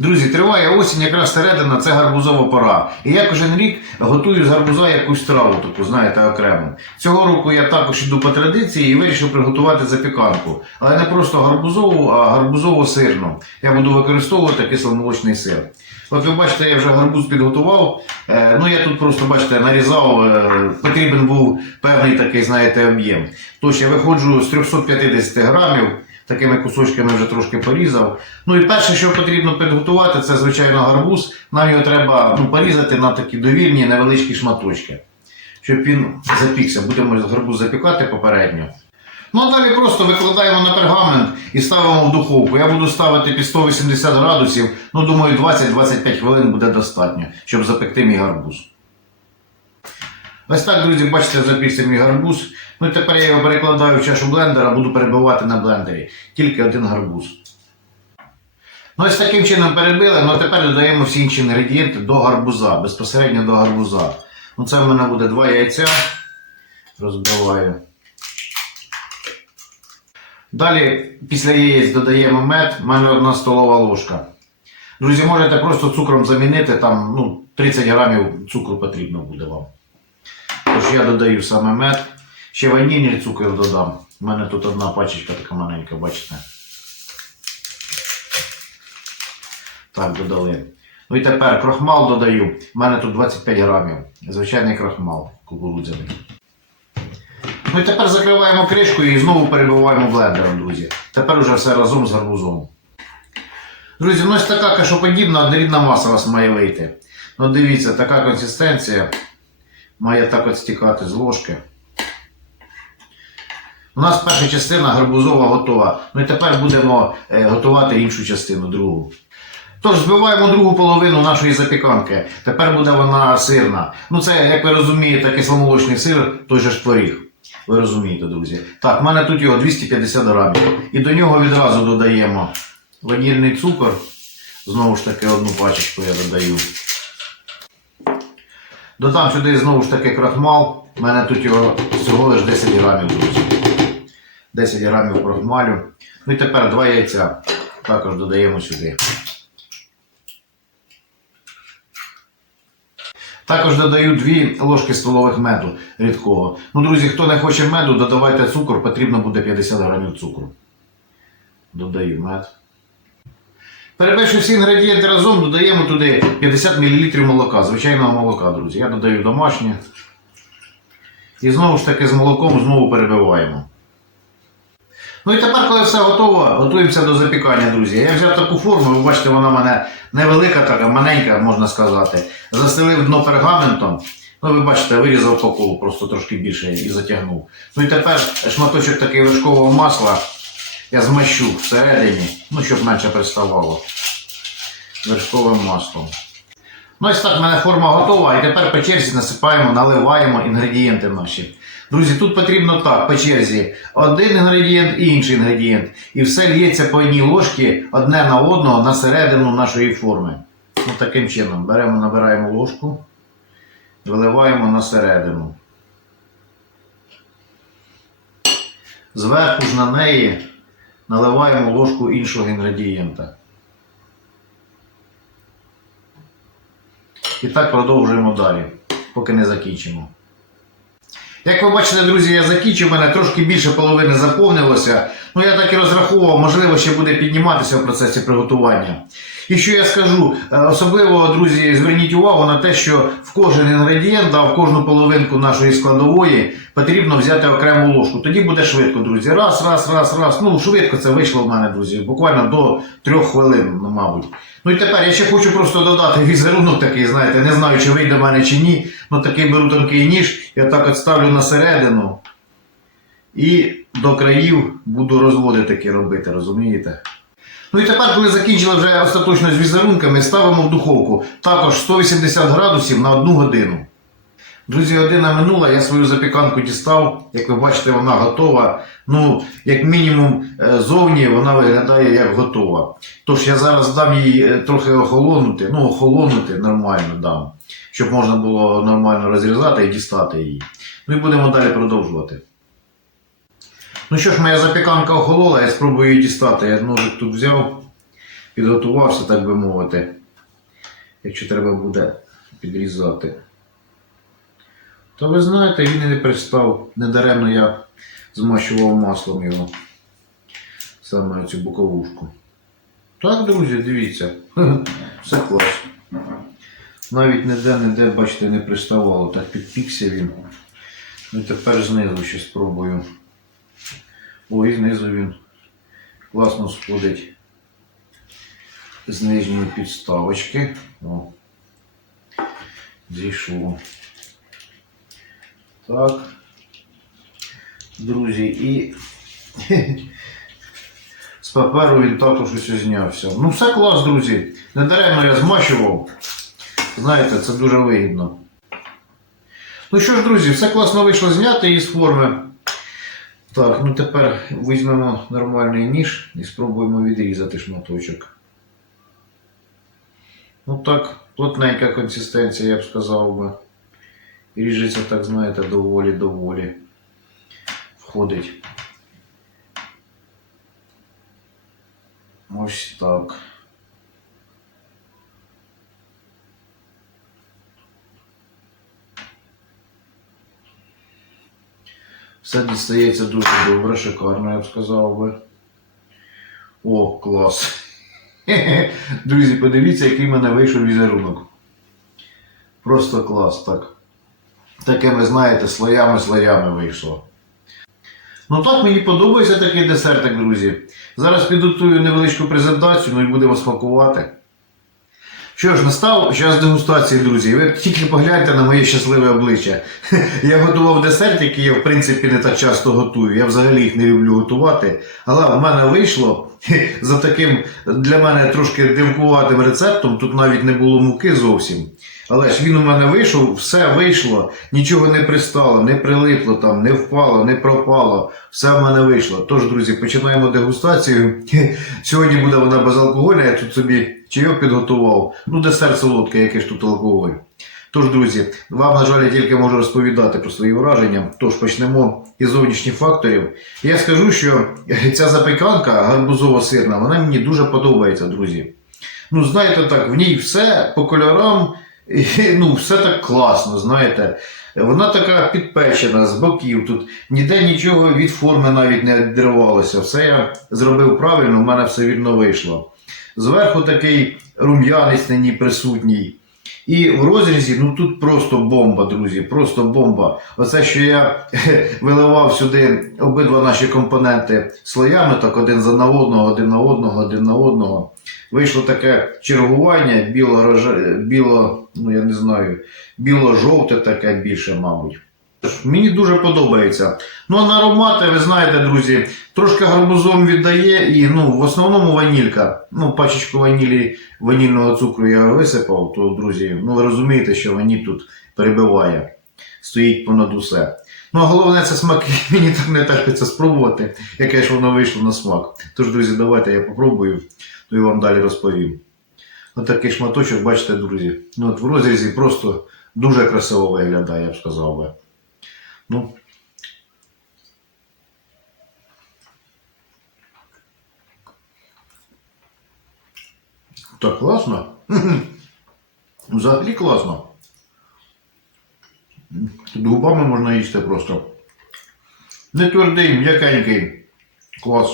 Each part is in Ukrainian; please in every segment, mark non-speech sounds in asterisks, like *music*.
Друзі, триває осінь, якраз середина, це гарбузова пора. І я кожен рік готую з гарбуза якусь траву, таку, знаєте, окремо. Цього року я також іду по традиції і вирішив приготувати запіканку. Але не просто гарбузову, а гарбузово-сирну. Я буду використовувати кисломолочний сир. От ви бачите, я вже гарбуз підготував. Е, ну я тут просто, бачите, нарізав, е, потрібен був певний такий, знаєте, об'єм. Тож я виходжу з 350 грамів. Такими кусочками вже трошки порізав. Ну і перше, що потрібно підготувати, це звичайно гарбуз. Нам його треба ну, порізати на такі довільні невеличкі шматочки, щоб він запікся. Будемо гарбуз запікати попередньо. Ну а далі просто викладаємо на пергамент і ставимо в духовку. Я буду ставити під 180 градусів. Ну, думаю, 20-25 хвилин буде достатньо, щоб запекти мій гарбуз. Ось так, друзі, бачите, запікся мій гарбуз. Ну і тепер я його перекладаю в чашу блендера, буду перебивати на блендері. Тільки один гарбуз. Ну ось таким чином перебили, ну а тепер додаємо всі інші інгредієнти до гарбуза, безпосередньо до гарбуза. Ну це в мене буде два яйця. Розбиваю. Далі після яєць додаємо мед, в мене одна столова ложка. Друзі, можете просто цукром замінити, там ну, 30 грамів цукру потрібно буде вам. Тож я додаю саме мед. Ще ванільний цукор додам. У мене тут одна пачечка така маленька, бачите. Так, додали. Ну і тепер крохмал додаю. У мене тут 25 грамів. Звичайний крохмал кукурудзяний. Ну і тепер закриваємо кришкою і знову перебиваємо блендером, друзі. Тепер уже все разом з гарбузом. Друзі, ну ось така кашоподібна однорідна маса у вас має вийти. Ну дивіться, така консистенція має так от стікати з ложки. У нас перша частина гарбузова готова. І тепер будемо е, готувати іншу частину, другу. Тож збиваємо другу половину нашої запіканки. Тепер буде вона сирна. Ну це, як ви розумієте, кисломолочний сир, той же ж творіг. Ви розумієте, друзі. Так, в мене тут його 250 грамів. І до нього відразу додаємо ванільний цукор. Знову ж таки, одну пачечку я додаю. Додам сюди знову ж таки крахмал. У мене тут його всього лише 10 грамів, друзі. 10 грамів крахмалю. Ну і тепер два яйця також додаємо сюди. Також додаю 2 ложки столових меду рідкого. Ну, друзі, хто не хоче меду, додавайте цукор, потрібно буде 50 грамів цукру. Додаю мед. Перебивши всі інгредієнти разом, додаємо туди 50 мл молока, звичайного молока, друзі. Я додаю домашнє. І знову ж таки з молоком знову перебиваємо. Ну і тепер, коли все готово, готуємося до запікання, друзі. Я взяв таку форму, ви бачите, вона в мене невелика, така маленька, можна сказати. Застелив дно пергаментом. Ну, ви бачите, вирізав по колу, просто трошки більше і затягнув. Ну і тепер шматочок такий вершкового масла я змащу всередині, ну, щоб менше приставало. Вершковим маслом. Ну, ось так в мене форма готова. І тепер по черзі насипаємо, наливаємо інгредієнти наші. Друзі, тут потрібно так, по черзі. Один інгредієнт і інший інгредієнт. І все лється по одній ложці одне на одного на середину нашої форми. Ось таким чином. Беремо, набираємо ложку, виливаємо на середину. Зверху ж на неї наливаємо ложку іншого інгредієнта. І так продовжуємо далі, поки не закінчимо. Як ви бачите, друзі, я закінчив, мене трошки більше половини заповнилося. Ну я так і розраховував, можливо, ще буде підніматися в процесі приготування. І що я скажу, е, особливо, друзі, зверніть увагу на те, що в кожен інгредієнт, а в кожну половинку нашої складової потрібно взяти окрему ложку. Тоді буде швидко, друзі. Раз, раз, раз, раз. Ну, швидко це вийшло в мене, друзі. Буквально до трьох хвилин, ну, мабуть. Ну і тепер я ще хочу просто додати візерунок такий, знаєте, не знаю, чи вийде в мене чи ні. Ну такий беру тонкий ніж, я так от ставлю на середину. І до країв буду розводи такі робити, розумієте? Ну і тепер, коли закінчили вже остаточно з візерунками, ставимо в духовку також 180 градусів на одну годину. Друзі, година минула, я свою запіканку дістав. Як ви бачите, вона готова. Ну, як мінімум, е, зовні вона виглядає як готова. Тож я зараз дам їй е, трохи охолонути, ну, охолонути нормально дам, щоб можна було нормально розрізати і дістати її. Ну і будемо далі продовжувати. Ну що ж, моя запіканка охолола, я спробую її дістати. Я ножик тут взяв, підготувався, так би мовити. Якщо треба буде підрізати. Та ви знаєте, він і не пристав. Недаремно я змащував маслом його. Саме цю боковушку. Так, друзі, дивіться. *laughs* Все клас. Навіть ніде, ніде, бачите, не приставало. Так підпікся він. Ну тепер знизу ще спробую. Ой, знизу він класно сходить з нижньої підставочки. О. Зійшло. Так. Друзі, і *laughs* з паперу він також ось знявся. Ну, все клас, друзі. Недаремно я змащував. Знаєте, це дуже вигідно. Ну що ж, друзі, все класно вийшло зняти її з форми. Так, ну тепер візьмемо нормальний ніж і спробуємо відрізати шматочок. Ну так, плотненька консистенція, я б сказав би. Ріжеться, так знаєте, доволі-доволі входить. Ось так. Все дістається дуже добре, шикарно, я б сказав би. О, клас. *laughs* Друзі, подивіться, який в мене вийшов візерунок. Просто клас, так. Таке, ви знаєте, слоями-слоями вийшло. Ну так, мені подобається такий десертик, друзі. Зараз підготую невеличку презентацію, ну і будемо смакувати. Що ж, настав час дегустації, друзі. Ви тільки погляньте на моє щасливе обличчя. *laughs* Я готував десерт, який я в принципі не так часто готую. Я взагалі їх не люблю готувати. Але в мене вийшло за таким для мене трошки дивкуватим рецептом. Тут навіть не було муки зовсім. Але ж він у мене вийшов, все вийшло, нічого не пристало, не прилипло там, не впало, не пропало. Все в мене вийшло. Тож, друзі, починаємо дегустацію. *laughs* Сьогодні буде вона безалкогольна, я тут собі чайок підготував. Ну, десерт солодкий, який ж тут алкоголь. Тож, друзі, вам, на жаль, я тільки можу розповідати про свої враження. Тож почнемо із зовнішніх факторів. Я скажу, що ця запіканка гарбузово-сирна, вона мені дуже подобається, друзі. Ну, знаєте так, в ній все по кольорам, і, ну, все так класно, знаєте. Вона така підпечена з боків. Тут ніде нічого від форми навіть не відривалося. Все я зробив правильно, у мене все вірно вийшло. Зверху такий рум'янець на ній присутній. І в розрізі, ну тут просто бомба, друзі, просто бомба. Оце, що я *laughs* виливав сюди обидва наші компоненти слоями, так один за на одного, один на одного, один на одного. Вийшло таке чергування, біло, біло ну я не знаю, біло-жовте таке більше, мабуть. Мені дуже подобається. Ну а на аромати, ви знаєте, друзі, трошки гарбузом віддає і ну, в основному ванілька. Ну, пачечку ванілі, ванільного цукру я висипав, то, друзі, ну ви розумієте, що ваніль тут перебиває, стоїть понад усе. Ну а головне це смак, *laughs* мені так не терпиться спробувати, яке ж воно вийшло на смак. Тож, друзі, давайте я попробую, то і вам далі розповім. Ось такий шматочок, бачите, друзі. Ну, от в розрізі просто дуже красиво виглядає, я б сказав би. Ну. Так класно. *laughs* Взагалі класно. Тут губами можна їсти просто. Не твердий, м'якенький. Клас.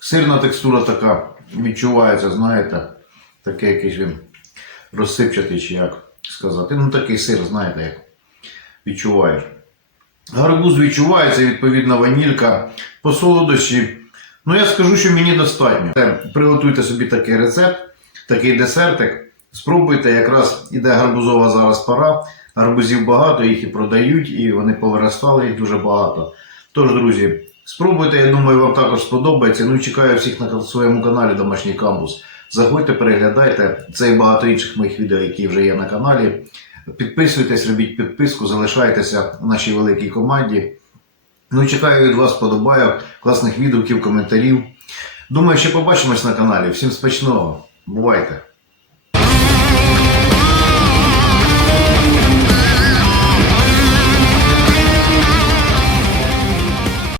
Сирна текстура така відчувається, знаєте, такий якийсь він розсипчатий, чи як сказати. Ну такий сир, знаєте, як відчуваєш. Гарбуз відчувається, відповідно, ванілька по солодощі. Ну, я скажу, що мені достатньо. Приготуйте собі такий рецепт, такий десертик. Спробуйте, якраз іде гарбузова зараз пора. Гарбузів багато, їх і продають, і вони повиростали, їх дуже багато. Тож, друзі, спробуйте, я думаю, вам також сподобається. Ну чекаю всіх на своєму каналі Домашній камбус. Заходьте, переглядайте це і багато інших моїх відео, які вже є на каналі. Підписуйтесь, робіть підписку, залишайтеся в нашій великій команді. Ну, чекаю від вас подобайок, класних відгуків, коментарів. Думаю, ще побачимось на каналі. Всім смачного. Бувайте!